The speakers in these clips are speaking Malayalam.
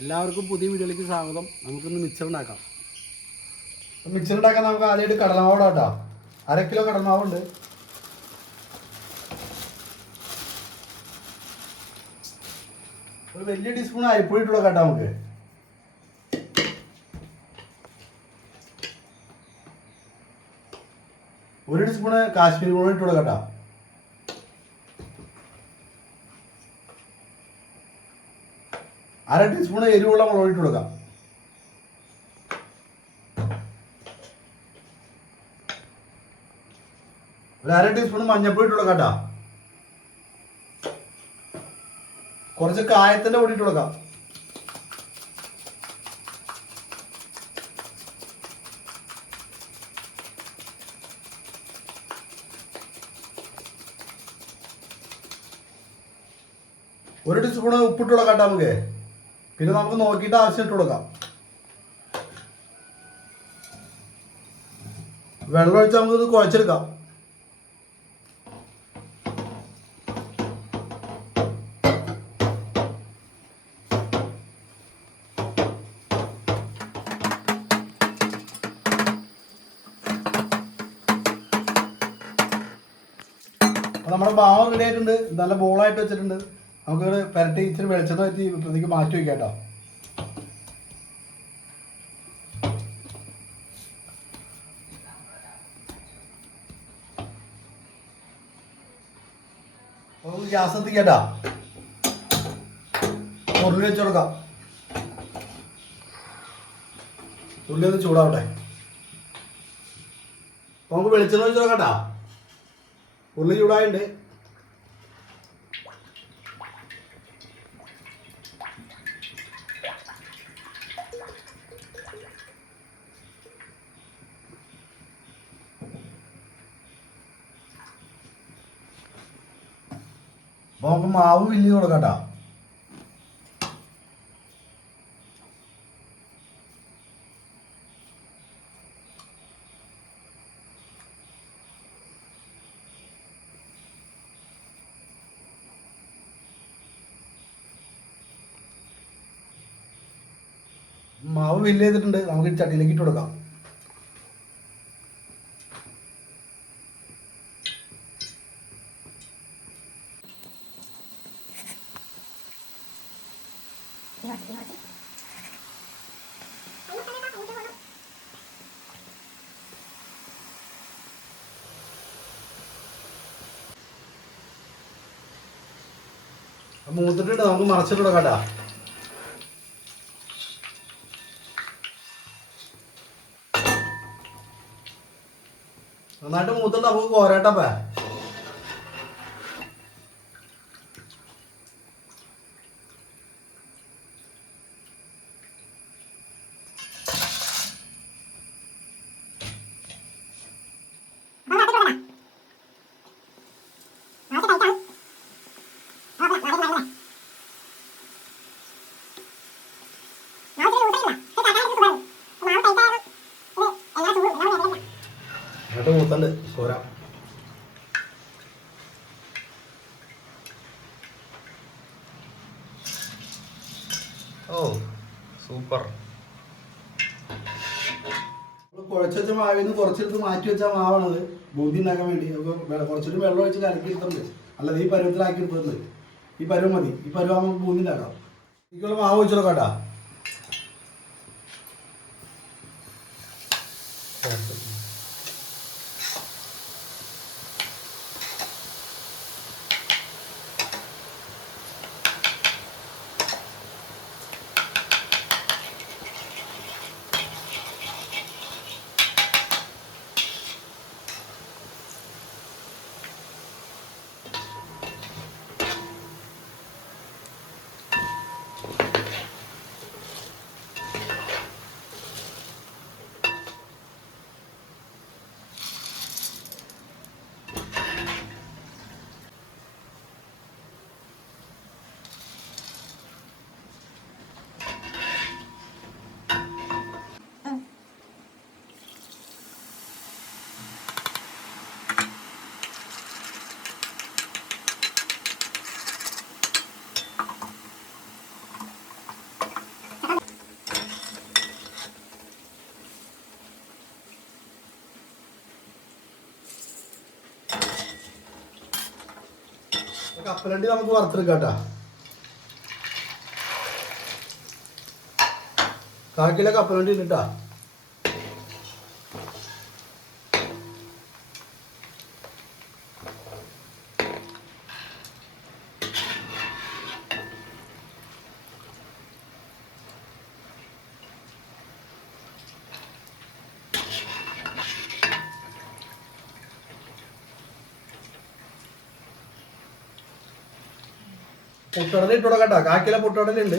എല്ലാവർക്കും പുതിയ വീഡിയോയിലേക്ക് സ്വാഗതം. നമുക്കിന്ന് മിക്സർ ഉണ്ടാക്കാം. മിക്സർ ഉണ്ടാക്കാൻ നമുക്ക് ആദ്യമായിട്ട് കടലമാവ് കേട്ടോ. അര കിലോ കടലമാവുണ്ട് ഒരു വലിയ ടീസ്പൂൺ അരിപ്പൊടി ഇട്ടുള്ള കേട്ടോ നമുക്ക്. ഒരു ടീസ്പൂണ് കാശ്മീരി മുളക് ഇട്ടുള്ള കേട്ടോ. അര ടീസ്പൂൺ എരിവുള്ള മുളക് ഇട്ട് കൊടുക്കാം. ഒരു അര ടീസ്പൂൺ മഞ്ഞപ്പൊടി ഇട്ട് കൊടുക്കാം കുറച്ച് കായത്തിന്റെ പൊടി ഇട്ട് കൊടുക്കാം. ഒരു ടീസ്പൂൺ ഉപ്പിട്ടുള്ള കേട്ടോ നമുക്ക്. പിന്നെ നമുക്ക് നോക്കിയിട്ട് ആവശ്യം ഇട്ട് കൊടുക്കാം. വെള്ളം ഒഴിച്ച് ഇത് കുഴച്ചെടുക്കാം. നമ്മുടെ മാവ് റെഡി ആയിട്ടുണ്ട്. നല്ല ബോളായിട്ട് വെച്ചിട്ടുണ്ട്. നമുക്ക് പെരട്ടി ഇച്ചിരി വെളിച്ചെണ്ണ പറ്റി പ്രതിക്ക് മാറ്റി വയ്ക്കാം കേട്ടോ. ഗ്യാസ് എത്തിക്കേട്ടാ ഉരുളി വെച്ച് കൊടുക്കാം. ഉരുളി ഒന്ന് ചൂടാവട്ടെ. നമുക്ക് വെളിച്ചെണ്ണ വെച്ച് നോക്കട്ടാ ഉള്ളി ചൂടായുണ്ട് അപ്പൊ നമുക്ക് മാവ് വില്ലി കൊടുക്കട്ട. മാവ് വില്ല് ചെയ്തിട്ടുണ്ട്. നമുക്ക് ചട്ടിയിലേക്ക് ഇട്ട് കൊടുക്കാം. മൂത്തിട്ടുണ്ട് നമുക്ക് മറച്ചിട്ട് കൊടുക്കാട്ടാ നന്നായിട്ട് മൂത്തിട്ട് നമുക്ക് കോരാട്ടപ്പേ നന്നായിട്ട് മൂത്തണ്ട്. കോരാം ഓ സൂപ്പർ. കുഴച്ചുവെച്ച മാവിൽ നിന്ന് കുറച്ചെടുത്ത് മാറ്റി വെച്ച മാവാണത്. ബൂന്തി ഉണ്ടാക്കാൻ വേണ്ടി. അപ്പോൾ വെ- കുറച്ചൊരു വെള്ളം ഒഴിച്ച് കലക്കി എടുത്തിട്ടുണ്ട് അല്ലാതെ ഈ പരുവത്തിലാക്കി എടുത്തത്. ഈ പരുവം മതി. ഈ പരുവാകുമ്പോൾ ബൂന്തി ഉണ്ടാക്കാം എനിക്കുള്ള മാവ് വെച്ചു നോക്കാട്ടാ കപ്പലണ്ടി നമുക്ക് വറുത്തെടുക്കാട്ടാ. കാൽ കപ്പലണ്ടി ഇട്ടാ പുട്ടടല ഇട്ട് കേട്ടോ കാൽ കിലോ പുട്ടടലുണ്ട്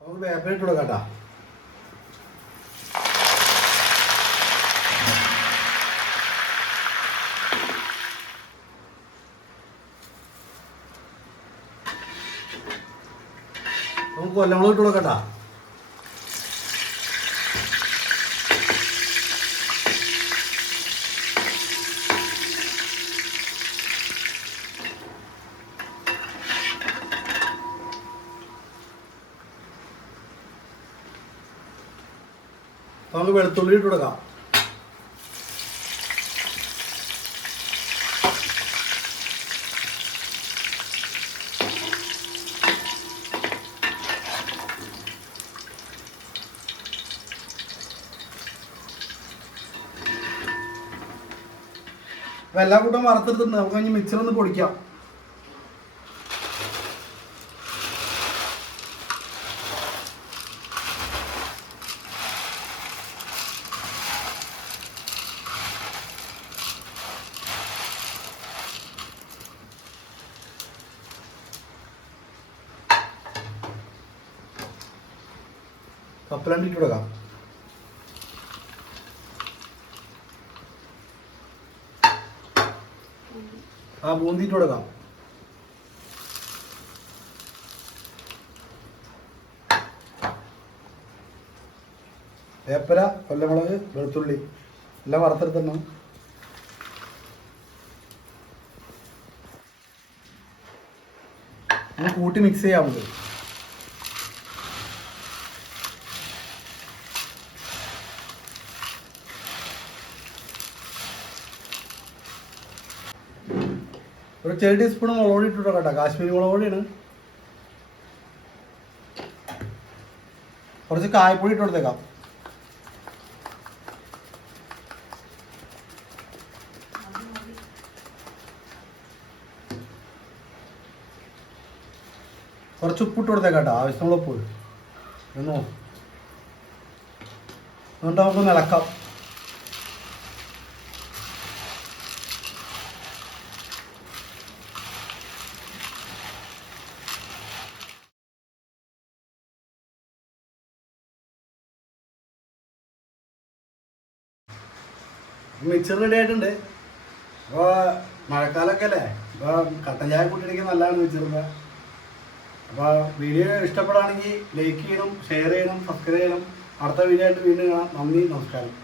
നമുക്ക് വേപ്പില നമുക്ക് കൊല്ലമുളക് ഇട്ട് കൊടുക്കട്ടാ നമുക്ക് വെളുത്തുള്ളി ഇട്ട് കൊടുക്കാം. അപ്പൊ എല്ലാ കൂട്ടം വറുത്തെടുത്തിട്ടുണ്ട്. നമുക്ക് കഴിഞ്ഞ് മിക്സർ ഒന്ന് പൊടിക്കാം. കപ്പലണ്ടിട്ട് കൊടുക്കാം. ആ ബൂന്തിട്ട് കൊടുക്കാം വേപ്പല കൊല്ലമുളക് വെളുത്തുള്ളി എല്ലാം വറുത്തെടുത്തിടണം ഒന്ന് കൂട്ടി മിക്സ് ചെയ്യാം നമുക്ക്. ഒരു ചെറിയ ടീസ്പൂൺ മുളക് പൊടി ഇട്ടിട്ടോ കേട്ടോ കാശ്മീരി മുളക് പൊടിയാണ്. കുറച്ച് കായപ്പൊടി ഇട്ട് കൊടുത്തേക്കാം. കുറച്ച് ഉപ്പിട്ട് കൊടുത്തേക്കാം കേട്ടോ. ആവശ്യമുള്ള ഉപ്പ്. എന്നോ അതുകൊണ്ട് നമുക്ക് ഇളക്കാം. മിക്സർ റെഡി ആയിട്ടുണ്ട്. അപ്പോൾ മഴക്കാലമൊക്കെ അല്ലേ? അപ്പോൾ കട്ടൻ ചായ കൂട്ടിയടിക്കാൻ നല്ലതാണ് മിക്സറിന്റെ അപ്പോൾ വീഡിയോ ഇഷ്ടപ്പെടുകയാണെങ്കിൽ ലൈക്ക് ചെയ്യണം ഷെയർ ചെയ്യണം സബ്സ്ക്രൈബ് ചെയ്യണം. അടുത്ത വീഡിയോ ആയിട്ട് വീണ്ടും കാണാം. നന്ദി നമസ്കാരം.